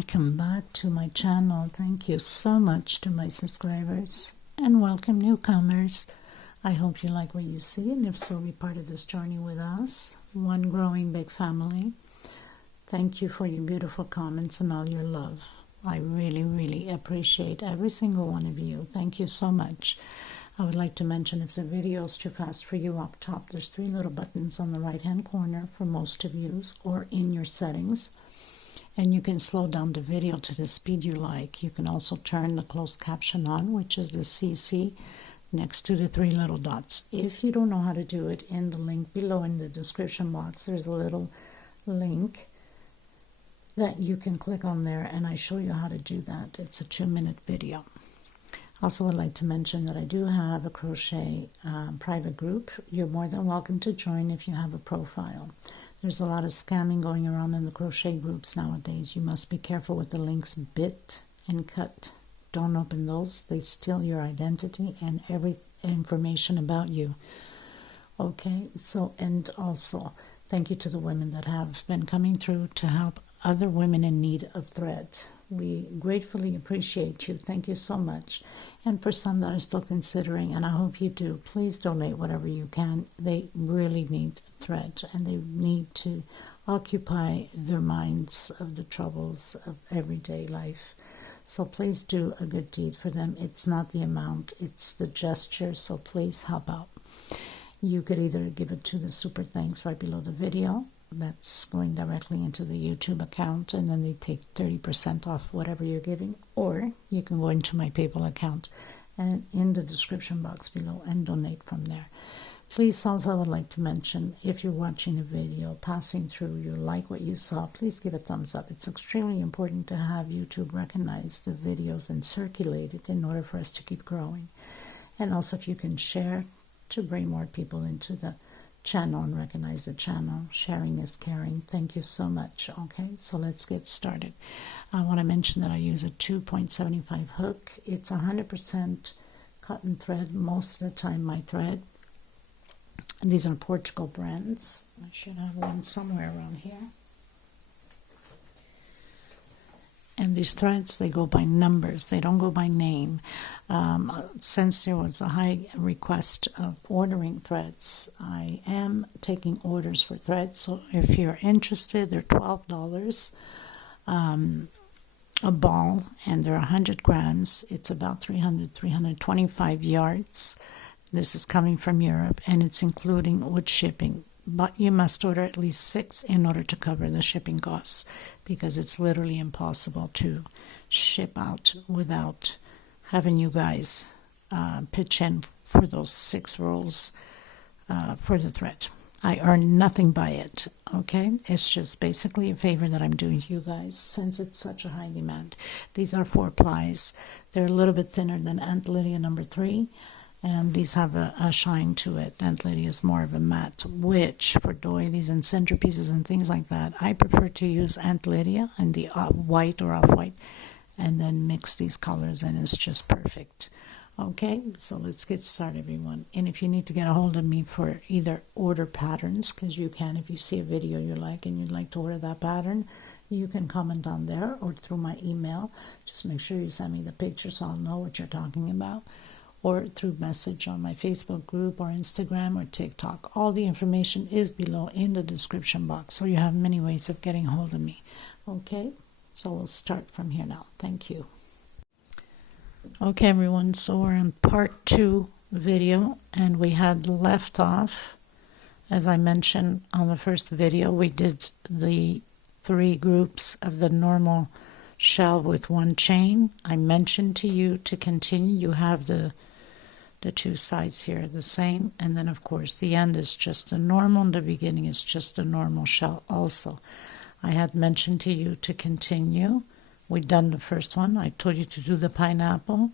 welcome back to my channel. Thank you so much to my subscribers and welcome newcomers. I hope you like what you see, and if so, be part of this journey with us, one growing big family. Thank you for your beautiful comments and all your love. I really appreciate every single one of you. Thank you so much. I would like to mention, if the video is too fast for you, up top there's 3 little buttons on the right hand corner for most of you, or in your settings, and you can slow down the video to the speed you like. You can also turn the closed caption on, which is the CC next to the 3 little dots. If you don't know how to do it, in the link below in the description box there's a little link that you can click on there, and I show you how to do that. It's a 2-minute video. Also would like to mention that I do have a crochet private group. You're more than welcome to join if you have a profile. There's a lot of scamming going around in the crochet groups nowadays. You must be careful with the links bit and cut. Don't open those. They steal your identity and every information about you. Okay, so, and also thank you to the women that have been coming through to help other women in need of thread. We gratefully appreciate you. Thank you so much. And for some that are still considering, and I hope you do, please donate whatever you can. They really need thread, and they need to occupy their minds of the troubles of everyday life. So please do a good deed for them. It's not the amount, it's the gesture. So please help out. You could either give it to the super thanks right below the video. That's going directly into the YouTube account, and then they take 30% off whatever you're giving, or you can go into my PayPal account and in the description box below and donate from there. Please, also I would like to mention, if you're watching a video, passing through, you like what you saw, please give a thumbs up. It's extremely important to have YouTube recognize the videos and circulate it in order for us to keep growing. And also, if you can share to bring more people into the channel and recognize the channel. Sharing is caring. Thank you so much. Okay, so let's get started. I want to mention that I use a 2.75 hook. It's 100% cotton thread most of the time, my thread. And these are Portugal brands. I should have one somewhere around here. And these threads, they go by numbers. They don't go by name. Since there was a high request of ordering threads, I am taking orders for threads. So if you're interested, they're $12 a ball, and they're 100 grams. It's about 325 yards. This is coming from Europe, and it's including with shipping. But you must order at least 6 in order to cover the shipping costs, because it's literally impossible to ship out without having you guys pitch in for those 6 rolls for the thread. I earn nothing by it, okay? It's just basically a favor that I'm doing to you guys since it's such a high demand. These are 4 plies. They're a little bit thinner than Aunt Lydia number 3. And these have a shine to it. Aunt Lydia is more of a matte, which for doilies and centerpieces and things like that, I prefer to use Aunt Lydia in the white or off-white, and then mix these colors, and it's just perfect. Okay, so let's get started, everyone. And if you need to get a hold of me for either order patterns, because you can, if you see a video you like and you'd like to order that pattern, you can comment on there or through my email. Just make sure you send me the picture so I'll know what you're talking about, or through message on my Facebook group or Instagram or TikTok. All the information is below in the description box, so you have many ways of getting hold of me. Okay, so we'll start from here now. Thank you. Okay, everyone, so we're in part 2 video, and we had left off, as I mentioned on the first video, we did the 3 groups of the normal shell with 1 chain. I mentioned to you to continue. You have the 2 sides here the same, and then of course the end is just a normal, and the beginning is just a normal shell also. I had mentioned to you to continue. We've done the first one. I told you to do the pineapple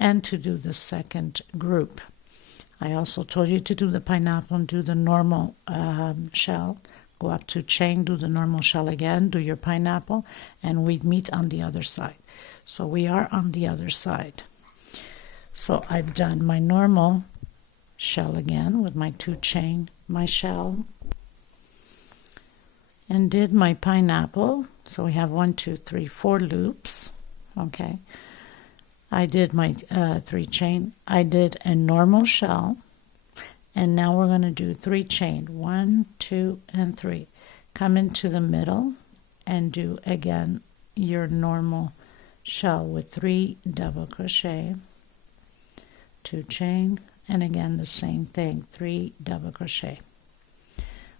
and to do the second group. I also told you to do the pineapple and do the normal shell. Go up to chain, do the normal shell again, do your pineapple, and we meet on the other side. So we are on the other side. So I've done my normal shell again with my 2 chain, my shell, and did my pineapple. So we have 1, 2, 3, 4 loops. Okay, I did my 3 chain. I did a normal shell, and now we're going to do 3 chain. 1, 2, and 3. Come into the middle and do again your normal shell with 3 double crochet, 2 chain, and again the same thing, 3 double crochet.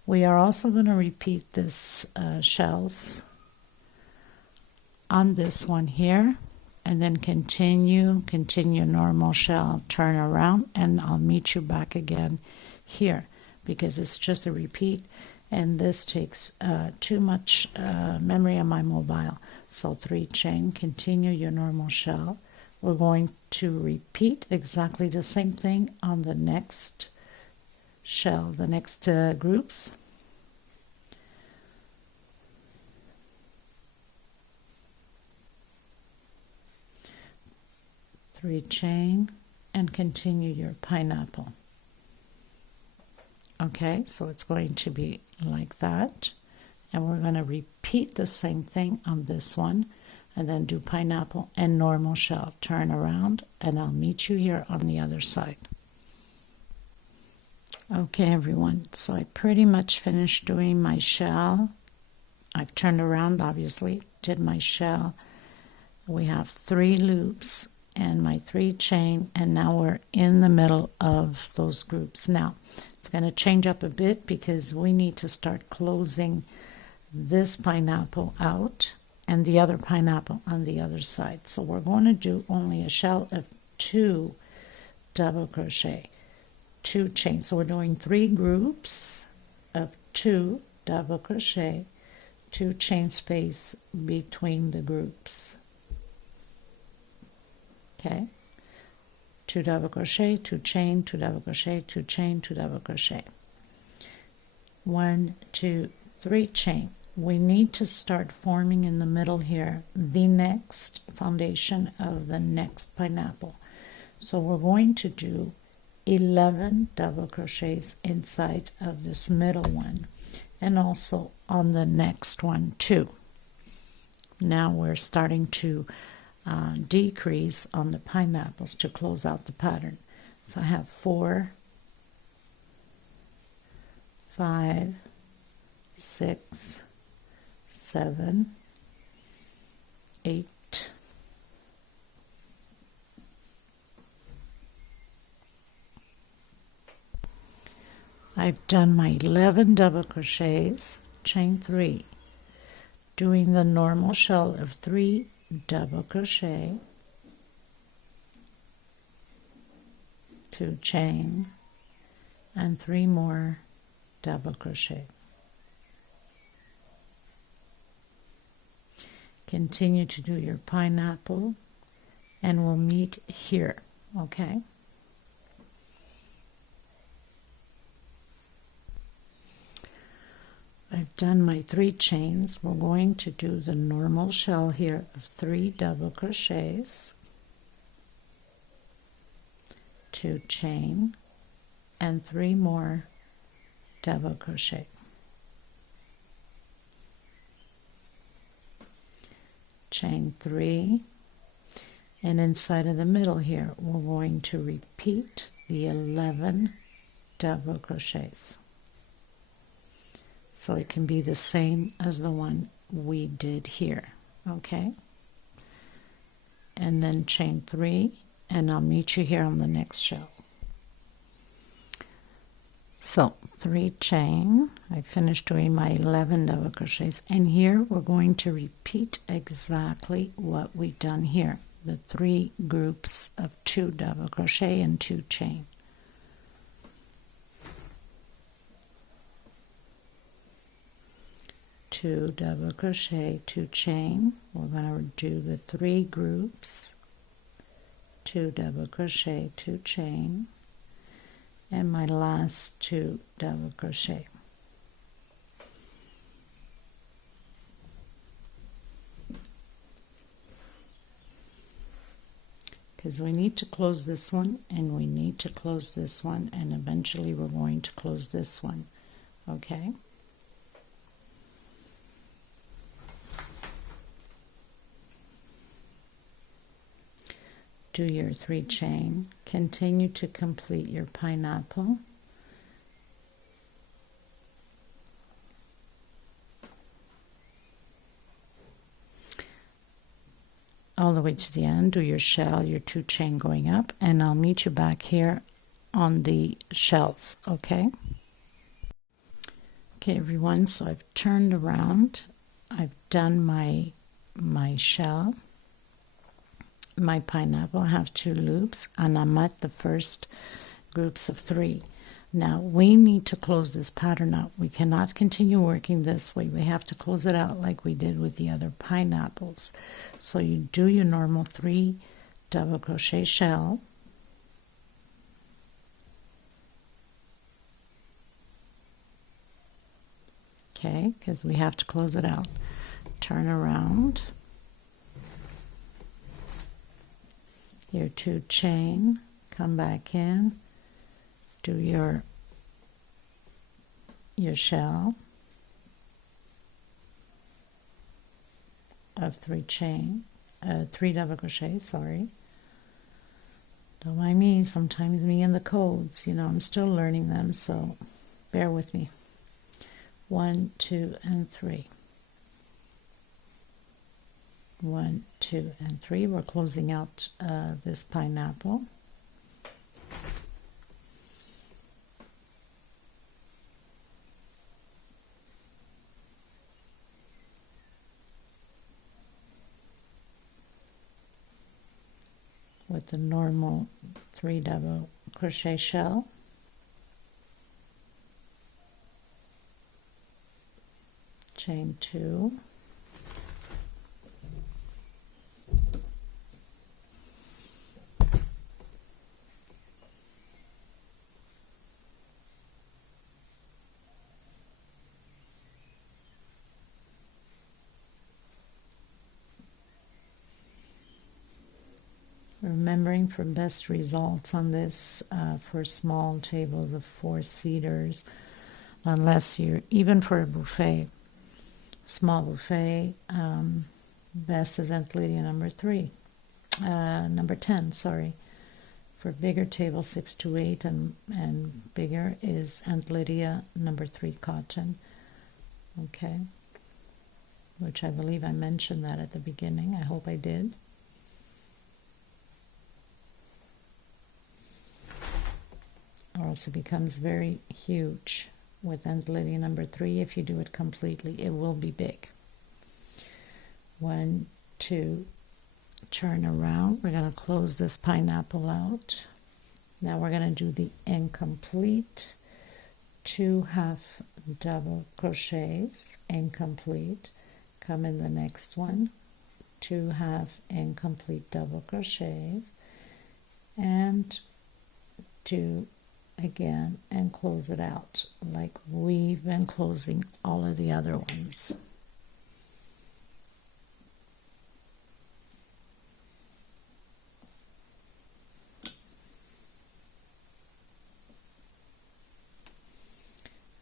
We are also going to repeat this shells on this one here, and then continue normal shell, turn around, and I'll meet you back again here because it's just a repeat, and this takes too much memory on my mobile. So 3 chain, continue your normal shell. We're going to repeat exactly the same thing on the next shell, the next groups. Three chain and continue your pineapple. Okay, so it's going to be like that, and we're going to repeat the same thing on this one, and then do pineapple and normal shell, turn around, and I'll meet you here on the other side. Okay everyone, so I pretty much finished doing my shell. I've turned around, obviously, did my shell. We have 3 loops and my 3 chain, and now we're in the middle of those groups. Now it's going to change up a bit because we need to start closing this pineapple out and the other pineapple on the other side. So we're going to do only a shell of 2 double crochet, 2 chains. So we're doing 3 groups of 2 double crochet, 2 chain space between the groups. Okay, 2 double crochet, 2 chain, 2 double crochet, 2 chain, 2 double crochet. 1, 2, 3 chain. We need to start forming in the middle here the next foundation of the next pineapple. So we're going to do 11 double crochets inside of this middle one, and also on the next one too. Now we're starting to decrease on the pineapples to close out the pattern. So I have 4, 5, 6, 7, 8, 've done my 11 double crochets, chain 3, doing the normal shell of 3 double crochet, 2 chain, and 3 more double crochet. Continue to do your pineapple, and we'll meet here. Okay, I've done my 3 chains. We're going to do the normal shell here of 3 double crochets, 2 chain, and 3 more double crochet. Chain 3, and inside of the middle here we're going to repeat the 11 double crochets. So it can be the same as the one we did here, okay? And then chain 3, and I'll meet you here on the next shell. So 3 chain, I finished doing my 11 double crochets, and here we're going to repeat exactly what we've done here, the 3 groups of 2 double crochet and 2 chain. Two double crochet, 2 chain. We're going to do the 3 groups, 2 double crochet, 2 chain, and my last 2 double crochet. Because we need to close this one, and we need to close this one, and eventually we're going to close this one, okay? do your 3 chain, continue to complete your pineapple, all the way to the end, do your shell, your 2 chain going up, and I'll meet you back here on the shells, okay? Okay everyone, so I've turned around, I've done my shell, my pineapple, I have 2 loops, and I'm at the first groups of 3. Now we need to close this pattern out. We cannot continue working this way. We have to close it out like we did with the other pineapples. So you do your normal 3 double crochet shell, okay, because we have to close it out. Turn around, your 2 chain, come back in, do your shell of 3 chain, 3 double crochet, sorry. Don't mind me, sometimes me and the codes, you know, I'm still learning them, so bear with me. 1, 2, and 3. 1, 2, and 3. We're closing out this pineapple. With the normal 3 double crochet shell. Chain 2. Remembering for best results on this for small tables of 4-seaters, unless you're, even for a buffet, small buffet, best is Aunt Lydia number 10, sorry. For bigger table 6 to 8 and bigger is Aunt Lydia number 3 cotton, okay, which I believe I mentioned that at the beginning. I hope I did. Or else it becomes very huge. With Aunt Lydia number 3, if you do it completely, it will be big. 1, 2, turn around. We're going to close this pineapple out. Now we're going to do the incomplete 2 half double crochets, incomplete. Come in the next one, 2 half incomplete double crochets, and do again and close it out like we've been closing all of the other ones.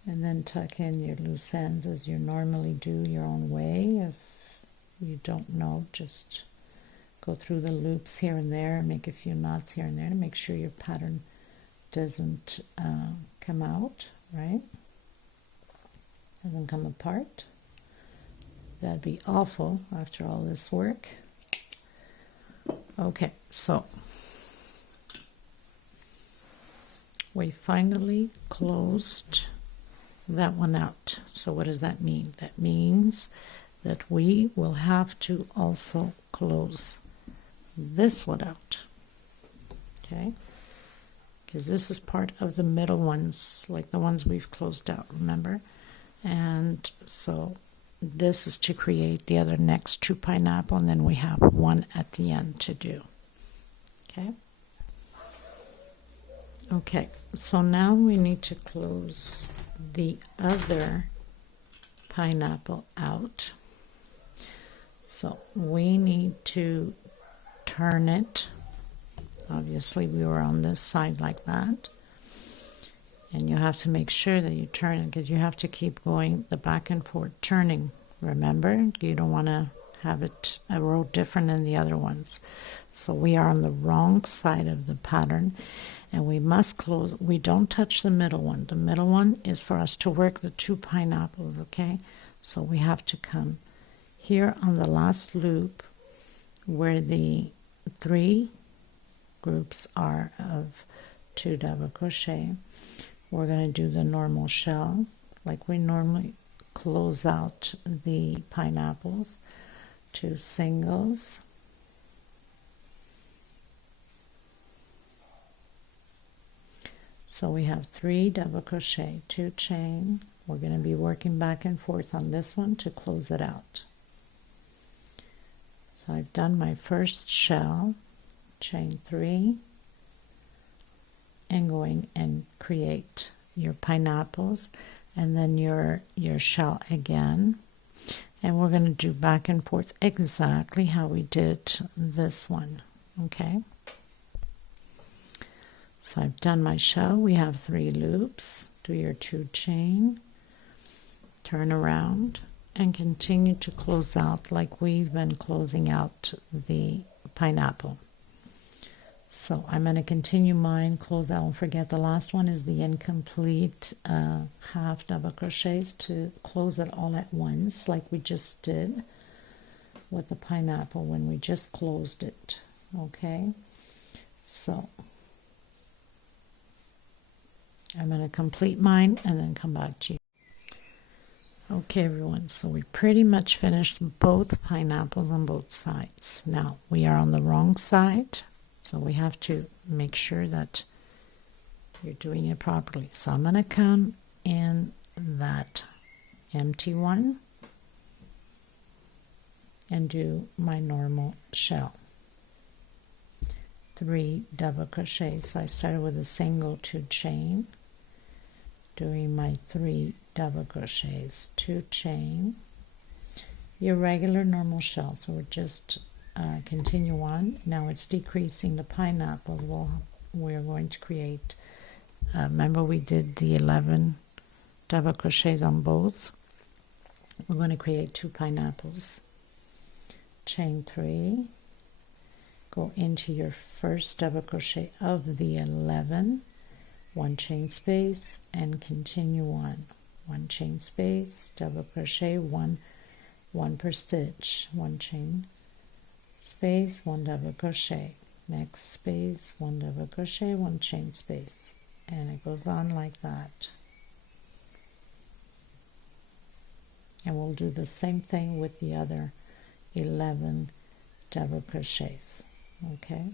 And then tuck in your loose ends as you normally do your own way. If you don't know, just go through the loops here and there and make a few knots here and there to make sure your pattern doesn't come out, right? Doesn't come apart. That'd be awful after all this work. Okay, so we finally closed that one out. So what does that mean? That means that we will have to also close this one out, okay? Because this is part of the middle ones, like the ones we've closed out, remember? And so this is to create the other next 2 pineapple, and then we have one at the end to do, okay? Okay, so now we need to close the other pineapple out. So we need to turn it. Obviously we were on this side like that, and you have to make sure that you turn it, because you have to keep going the back and forth turning. Remember, you don't want to have it a row different than the other ones. So we are on the wrong side of the pattern, and we must close. We don't touch the middle one. The middle one is for us to work the 2 pineapples, okay? So we have to come here on the last loop where the 3 groups are of 2 double crochet. We're going to do the normal shell like we normally close out the pineapples, 2 singles, so we have 3 double crochet, 2 chain. We're going to be working back and forth on this one to close it out. So I've done my first shell, chain 3, and going and create your pineapples, and then your shell again, and we're going to do back and forth exactly how we did this one. Okay, so I've done my shell. We have 3 loops. Do your 2 chain, turn around, and continue to close out like we've been closing out the pineapple. So I'm going to continue mine, close out. Don't forget the last one is the incomplete half double crochets to close it all at once like we just did with the pineapple when we just closed it. Okay, so I'm going to complete mine and then come back to you. Okay everyone, so we pretty much finished both pineapples on both sides. Now we are on the wrong side, so we have to make sure that you're doing it properly. So I'm going to come in that empty one and do my normal shell. 3 double crochets. So I started with a single 2 chain, doing my 3 double crochets, 2 chain, your regular normal shell. So we're just continue on. Now it's decreasing the pineapple. We're going to create, remember we did the 11 double crochets on both. We're going to create 2 pineapples. Chain 3, go into your first double crochet of the 11, 1 chain space, and continue on. 1 chain space, double crochet, 1 per stitch, 1 chain space, 1 double crochet, next space, 1 double crochet, 1 chain space, and it goes on like that. And we'll do the same thing with the other 11 double crochets. Okay,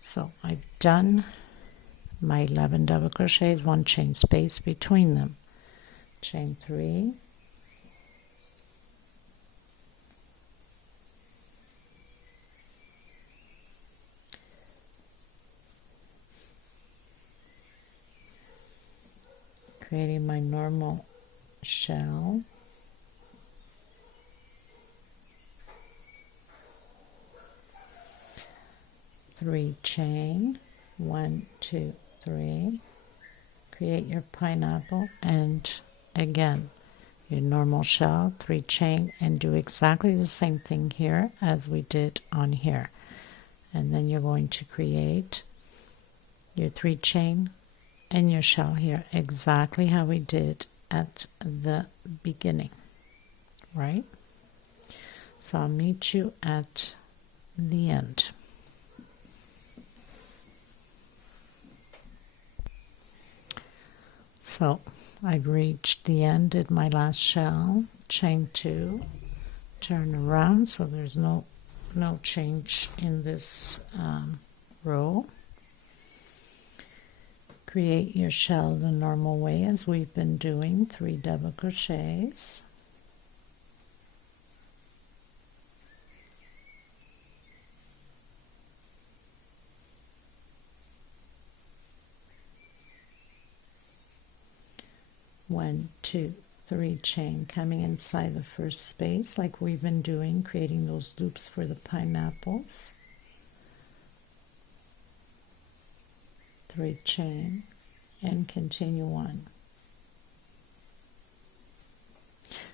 so I've done my 11 double crochets, 1 chain space between them, chain 3, creating my normal shell, three chain, 1 2 3, create your pineapple, and again your normal shell, 3 chain, and do exactly the same thing here as we did on here. And then you're going to create your 3 chain and your shell here exactly how we did at the beginning, right? So I'll meet you at the end. So I've reached the end at my last shell, chain 2, turn around so there's no change in this row. Create your shell the normal way as we've been doing, 3 double crochets. One, 2, 3 chain, coming inside the first space like we've been doing, creating those loops for the pineapples. 3 chain, and continue on.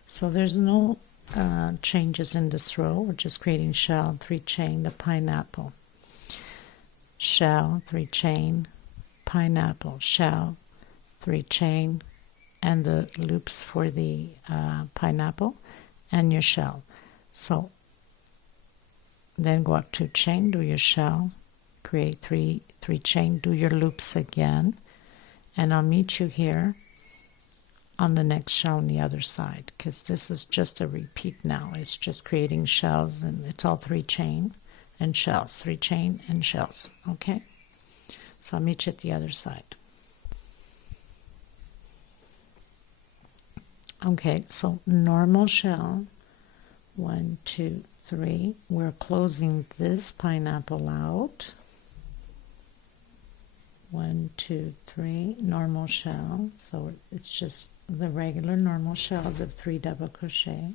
So there's no changes in this row. We're just creating shell, 3 chain, the pineapple, shell, 3 chain, pineapple, shell, 3 chain, and the loops for the pineapple and your shell. So then go up 2 chain, do your shell, create 3 chain, do your loops again, and I'll meet you here on the next shell on the other side, because this is just a repeat now. It's just creating shells, and it's all 3 chain and shells, 3 chain and shells. Okay, so I'll meet you at the other side. Okay, so normal shell, 1, 2, 3. We're closing this pineapple out. 1, 2, 3, normal shell. So it's just the regular normal shells of 3 double crochet.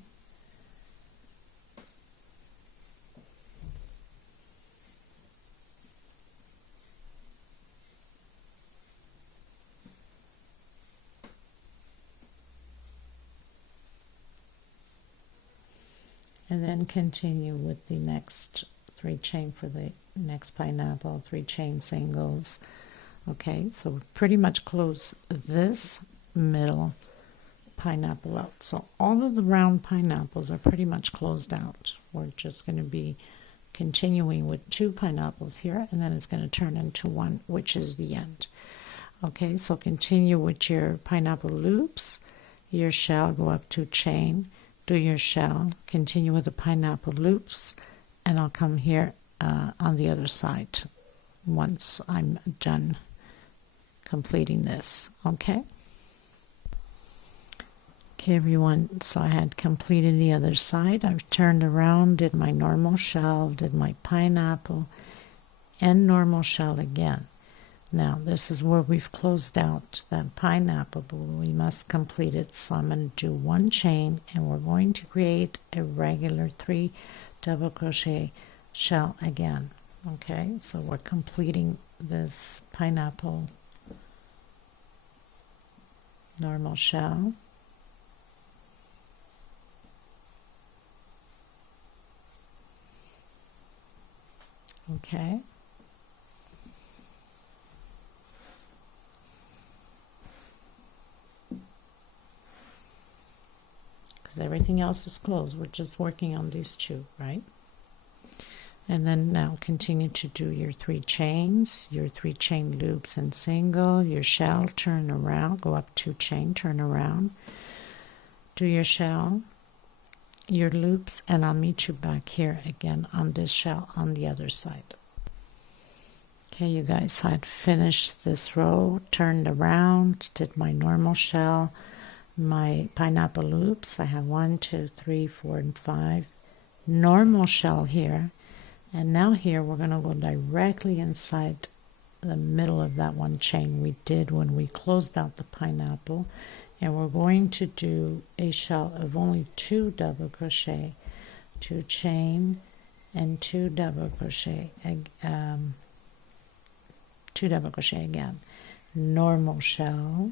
And then continue with the next 3 chain for the next pineapple, 3 chain singles. Okay, so we pretty much close this middle pineapple out. So all of the round pineapples are pretty much closed out. We're just going to be continuing with 2 pineapples here, and then it's going to turn into 1, which is the end. Okay, so continue with your pineapple loops, your shell, go up 2 chain, do your shell, continue with the pineapple loops, and I'll come here on the other side once I'm done completing this. Okay, everyone, so I had completed the other side. I've turned around, did my normal shell, did my pineapple, and normal shell again. Now this is where we've closed out that pineapple, but we must complete it. So I'm going to do 1 chain, and we're going to create a regular 3 double crochet shell again. Okay, so we're completing this pineapple normal shell. Okay, because everything else is closed. We're just working on these 2, right? And then now continue to do your 3 chains, your 3 chain loops and single, your shell, turn around, go up 2 chain, turn around, do your shell, your loops, and I'll meet you back here again on this shell on the other side. Okay, you guys, so I'd finished this row, turned around, did my normal shell, my pineapple loops. I have 1, 2, 3, 4, and 5 normal shell here, and now here we're going to go directly inside the middle of that 1 chain we did when we closed out the pineapple, and we're going to do a shell of only 2 double crochet, 2 chain and 2 double crochet, 2 double crochet again, normal shell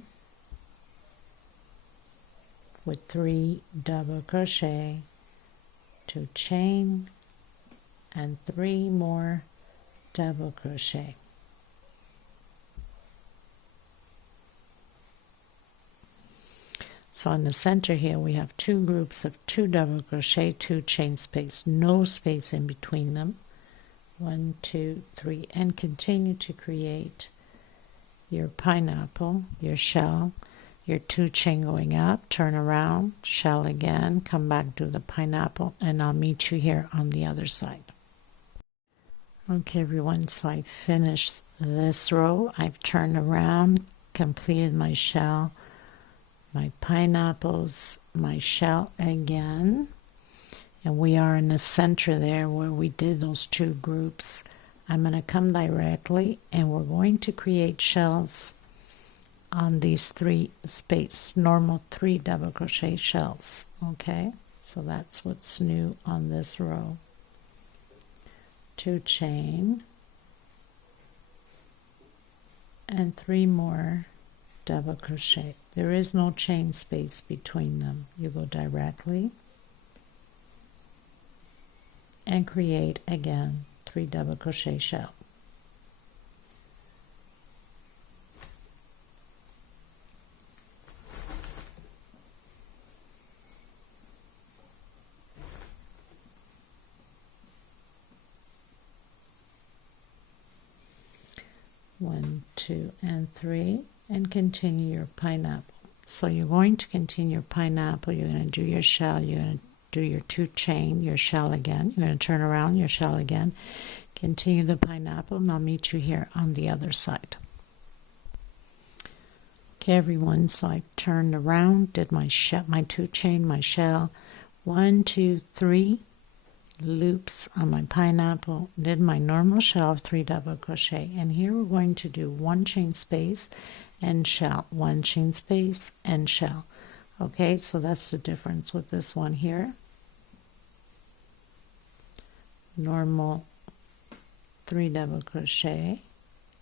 with 3 double crochet, 2 chain, and 3 more double crochet. So in the center here we have 2 groups of 2 double crochet, 2 chain space, no space in between them. 1, 2, 3, and continue to create your pineapple, your shell, your 2 chain going up, turn around, shell again, come back, do the pineapple, and I'll meet you here on the other side. Okay, everyone, so I finished this row. I've turned around, completed my shell, my pineapples, my shell again, and we are in the center there where we did those 2 groups. I'm going to come directly, and we're going to create shells on these 3 space, normal 3 double crochet shells. Okay, so that's what's new on this row. 2 chain and 3 more double crochet. There is no chain space between them. You go directly and create again 3 double crochet shell. One, 2, and 3, and continue your pineapple. So you're going to continue your pineapple. You're going to do your shell. You're going to do your 2 chain, your shell again. You're going to turn around, your shell again. Continue the pineapple, and I'll meet you here on the other side. Okay, everyone. So I turned around, did my shell, my 2 chain, my shell. 1, 2, 3. Loops on my pineapple, did my normal shell of 3 double crochet, and here we're going to do 1 chain space and shell, 1 chain space and shell. Okay, so that's the difference with this one here. Normal 3 double crochet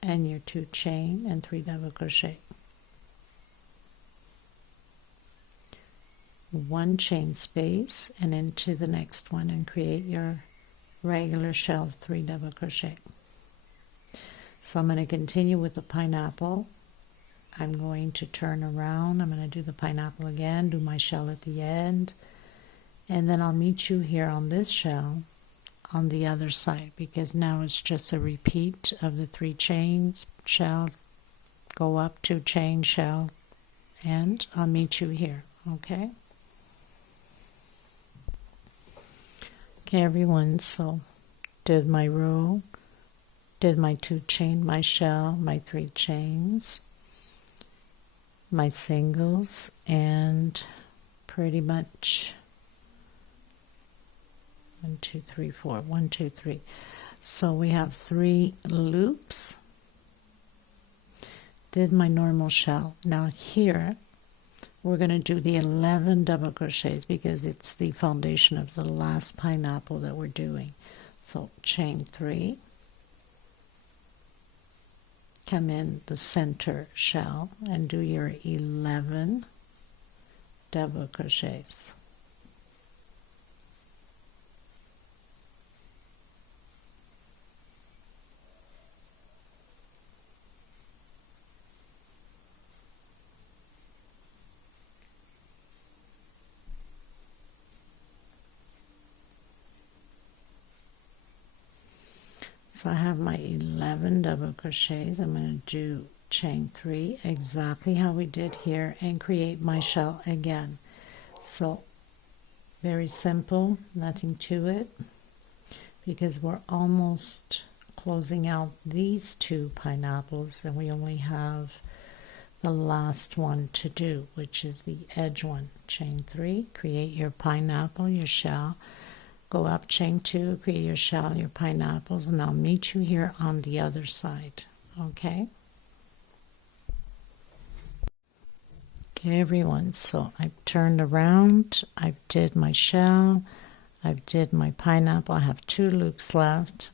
and your 2 chain and 3 double crochet. 1 chain space and into the next one and create your regular shell of 3 double crochet. So I'm going to continue with the pineapple. I'm going to turn around. I'm going to do the pineapple again, do my shell at the end, and then I'll meet you here on this shell on the other side, because now it's just a repeat of the 3 chains, shell, go up, 2 chain, shell, and I'll meet you here. Okay. Okay, everyone, so did my row, did my 2 chain, my shell, my 3 chains, my singles, and pretty much 1, 2, 3, 4, 1, 2, 3. So we have 3 loops, did my normal shell. Now here we're going to do the 11 double crochets because it's the foundation of the last pineapple that we're doing. So chain 3, come in the center shell and do your 11 double crochets. So I have my 11 double crochets. I'm going to do chain 3 exactly how we did here and create my shell again. So very simple, nothing to it, because we're almost closing out these 2 pineapples and we only have the last one to do, which is the edge one. Chain 3, create your pineapple, your shell, go up, chain 2, create your shell, your pineapples, and I'll meet you here on the other side. Okay? Okay, everyone, so I've turned around, I've did my shell, I've did my pineapple, I have 2 loops left,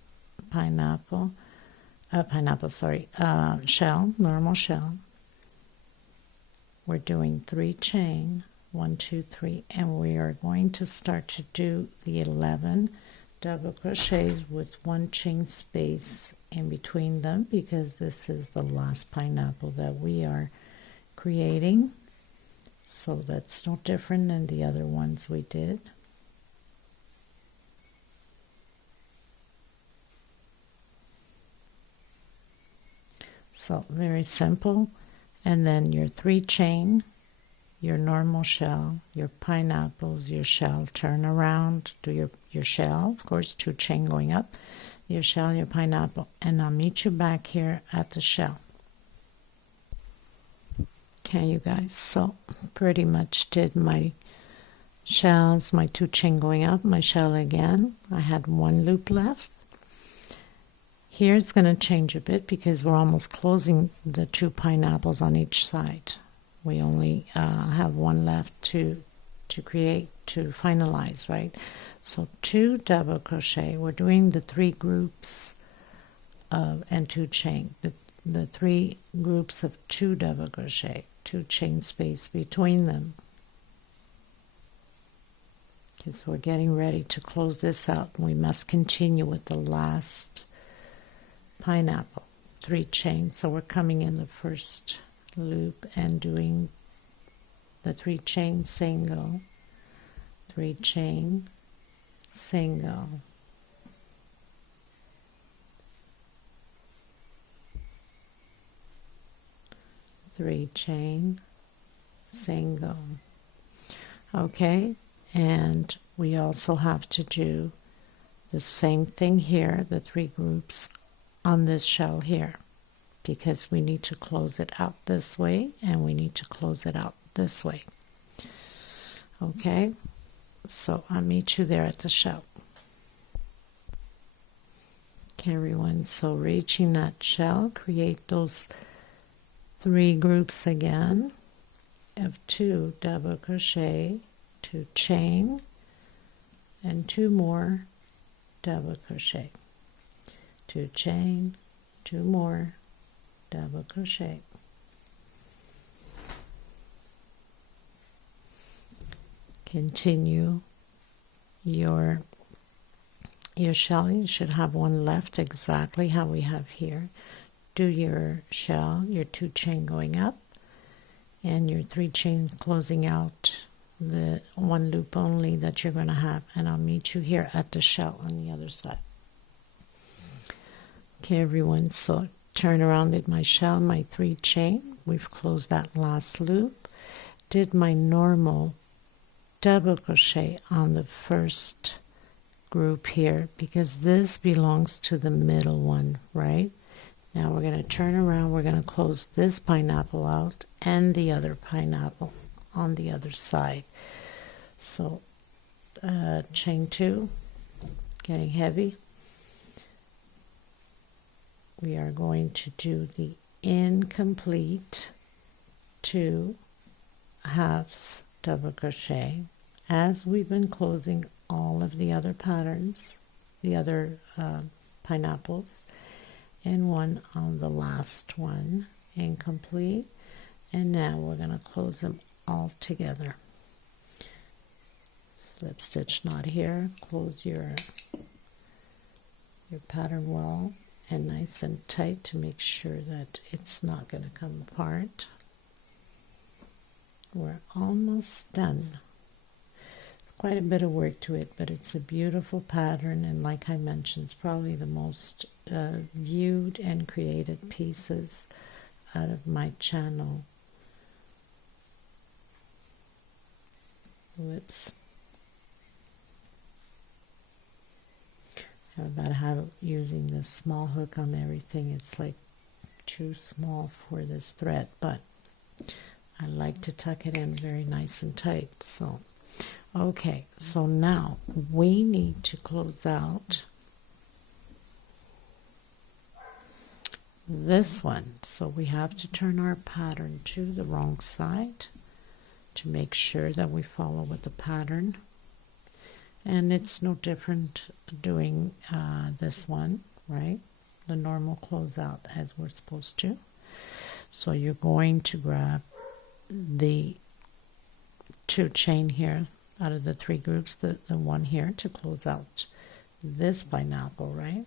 shell, normal shell. We're doing 3 chain, 1, 2, 3, and we are going to start to do the 11 double crochets with 1 chain space in between them, because this is the last pineapple that we are creating. So that's no different than the other ones we did. So very simple. And then your 3 chain, your normal shell, your pineapples, your shell, turn around, do your shell, of course, 2 chain going up, your shell, your pineapple, and I'll meet you back here at the shell. Okay, you guys, so pretty much did my shells, my 2 chain going up, my shell again. I had 1 loop left. Here it's going to change a bit because we're almost closing the 2 pineapples on each side. We only have 1 left to finalize, right? So 2 double crochet. We're doing the 3 groups and 2 chain. the 3 groups of 2 double crochet, 2 chain space between them. Because we're getting ready to close this out, and we must continue with the last pineapple, 3 chains. So we're coming in the first loop and doing the 3 chain single, 3 chain single, 3 chain single. Okay, and we also have to do the same thing here, the 3 groups on this shell here, because we need to close it out this way and we need to close it out this way. Okay, so I'll meet you there at the shell. Okay, everyone, so reaching that shell, create those 3 groups again of 2 double crochet, 2 chain, and 2 more double crochet, 2 chain, 2 more double crochet. Continue your shell. You should have one left, exactly how we have here. Do your shell, your 2 chain going up, and your 3 chain closing out the 1 loop only that you're going to have, and I'll meet you here at the shell on the other side. Okay, everyone, so turn around at my shell, my 3 chain. We've closed that last loop. Did my normal double crochet on the first group here, because this belongs to the middle one, right? Now we're going to turn around, we're going to close this pineapple out and the other pineapple on the other side. So chain 2, getting heavy. We are going to do the incomplete 2 halves double crochet as we've been closing all of the other patterns, the other pineapples, and 1 on the last one, incomplete. And now we're going to close them all together. Slip stitch knot here, close your pattern well and nice and tight to make sure that it's not going to come apart. We're almost done. Quite a bit of work to it, but it's a beautiful pattern, and like I mentioned, it's probably the most viewed and created pieces out of my channel. Whoops. I'm about to have using this small hook on everything. It's like too small for this thread, but I like to tuck it in very nice and tight. So okay, so now we need to close out this one. So we have to turn our pattern to the wrong side to make sure that we follow with the pattern. And it's no different doing this one, right? The normal closeout as we're supposed to. So you're going to grab the 2 chain here out of the 3 groups, the 1 here to close out this pineapple, right?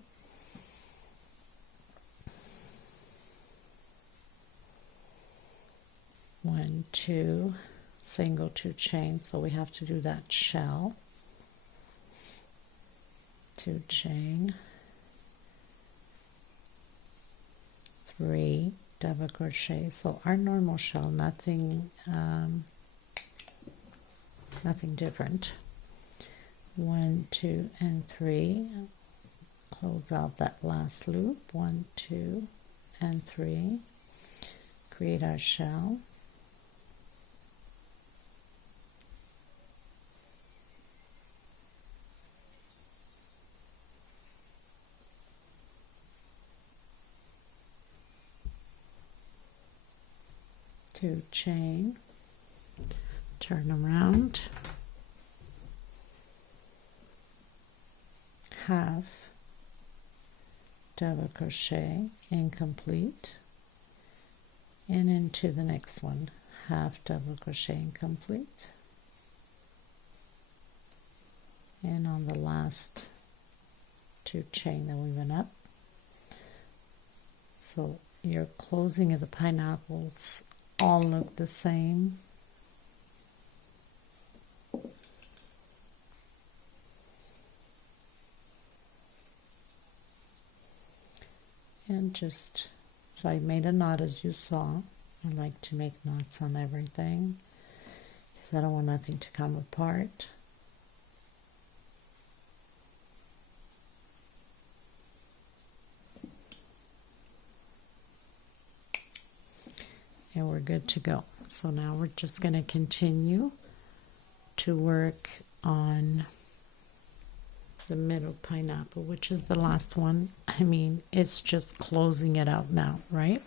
One, 2, single 2 chain, so we have to do that shell. 2 chain, 3 double crochet. So our normal shell, nothing different. 1, 2, and 3. Close out that last loop. 1, 2, and 3. Create our shell. Two chain, turn around, half double crochet, incomplete, and into the next one, half double crochet and complete, and on the last 2 chain that we went up. So your closing of the pineapples all look the same. And just, so I made a knot as you saw. I like to make knots on everything because I don't want nothing to come apart. And we're good to go. So now we're just going to continue to work on the middle pineapple, which is the last one. I mean, it's just closing it out now, right?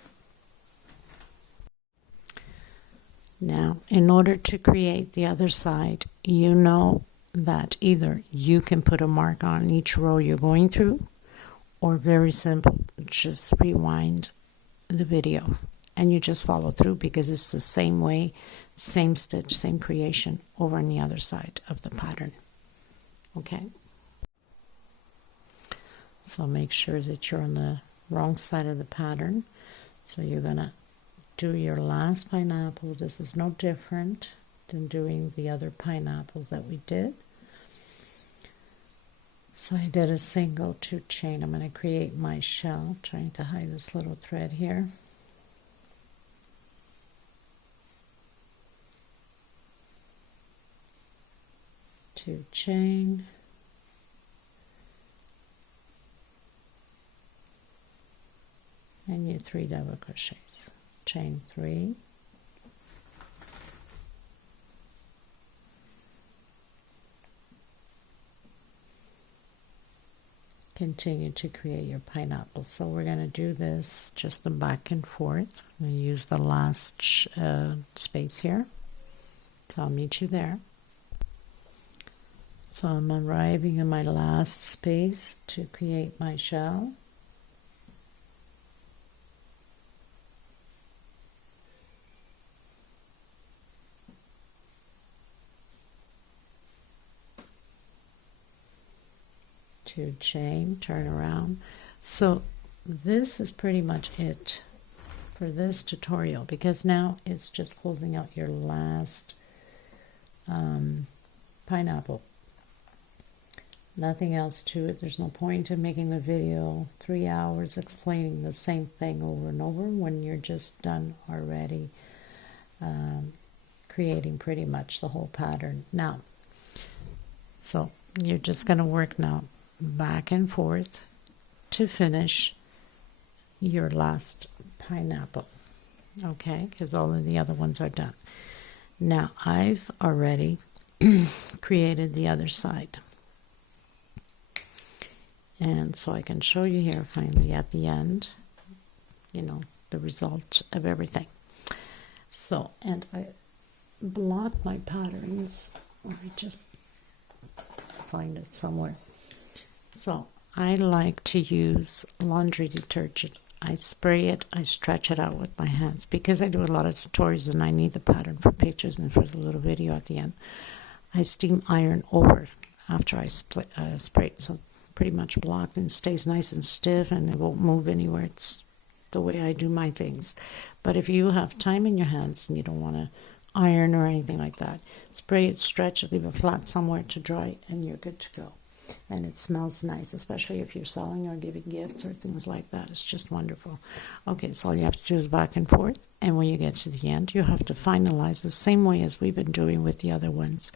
Now, in order to create the other side, you know that either you can put a mark on each row you're going through, or very simple, just rewind the video and you just follow through, because it's the same way, same stitch, same creation over on the other side of the pattern. Okay? So make sure that you're on the wrong side of the pattern. So you're going to do your last pineapple. This is no different than doing the other pineapples that we did. So I did a single 2 chain. I'm going to create my shell, trying to hide this little thread here. Two chain, and your 3 double crochets, chain 3, continue to create your pineapple. So we're going to do this just the back and forth. I'm going to use the last space here, so I'll meet you there. So I'm arriving in my last space to create my shell. Two chain, turn around. So this is pretty much it for this tutorial, because now it's just closing out your last pineapple. Nothing else to it. There's no point in making the video 3 hours explaining the same thing over and over when you're just done already creating pretty much the whole pattern. Now, so you're just going to work now back and forth to finish your last pineapple, okay, because all of the other ones are done. Now I've already created the other side, and so I can show you here finally at the end, you know, the result of everything. So, and I blocked my patterns, or I just find it somewhere. So I like to use laundry detergent. I spray it, I stretch it out with my hands, because I do a lot of tutorials and I need the pattern for pictures and for the little video at the end. I steam iron over after I spray it, so pretty much blocked and stays nice and stiff and it won't move anywhere. It's the way I do my things. But if you have time in your hands and you don't want to iron or anything like that, spray it, stretch it, leave it flat somewhere to dry, and you're good to go. And it smells nice, especially if you're selling or giving gifts or things like that. It's just wonderful. Okay, so all you have to do is back and forth, and when you get to the end, you have to finalize the same way as we've been doing with the other ones.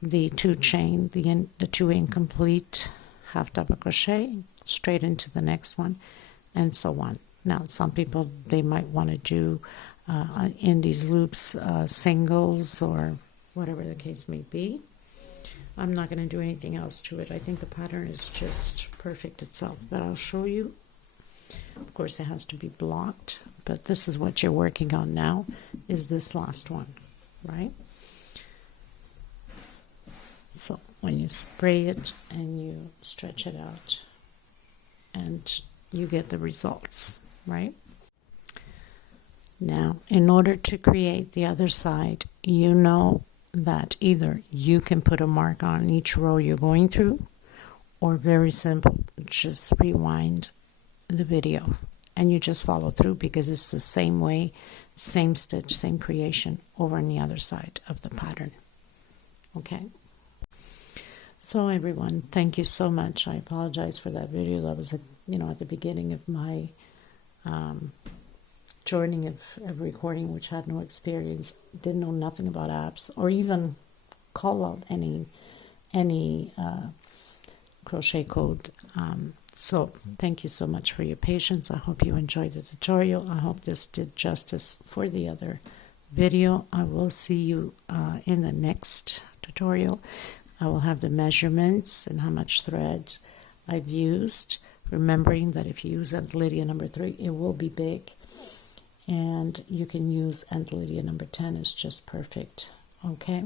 The 2 chain, the 2 incomplete half double crochet, straight into the next one, and so on. Now, some people, they might want to do in these loops singles or whatever the case may be. I'm not going to do anything else to it. I think the pattern is just perfect itself, but I'll show you. Of course, it has to be blocked, but this is what you're working on now, is this last one, right? So when you spray it and you stretch it out, and you get the results, right? Now, in order to create the other side, you know that either you can put a mark on each row you're going through, or very simple, just rewind the video and you just follow through, because it's the same way, same stitch, same creation over on the other side of the pattern. Okay, so everyone, thank you so much. I apologize for that video. That was at the beginning of my joining of recording, which had no experience, didn't know nothing about apps, or even call out any crochet code. So thank you so much for your patience. I hope you enjoyed the tutorial. I hope this did justice for the other video. I will see you in the next tutorial. I will have the measurements and how much thread I've used, remembering that if you use Aunt Lydia number 3, it will be big, and you can use Aunt Lydia number 10. It's just perfect. Okay,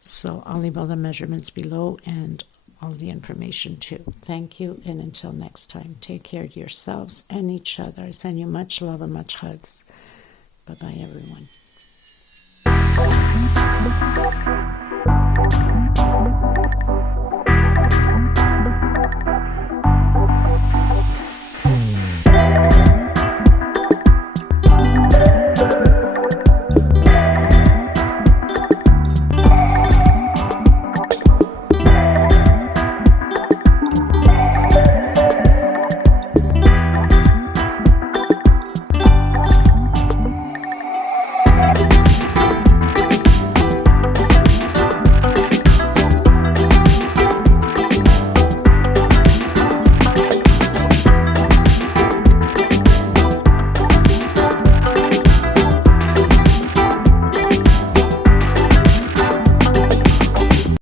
so I'll leave all the measurements below and all the information too. Thank you, and until next time, take care of yourselves and each other. I send you much love and much hugs. Bye bye, everyone.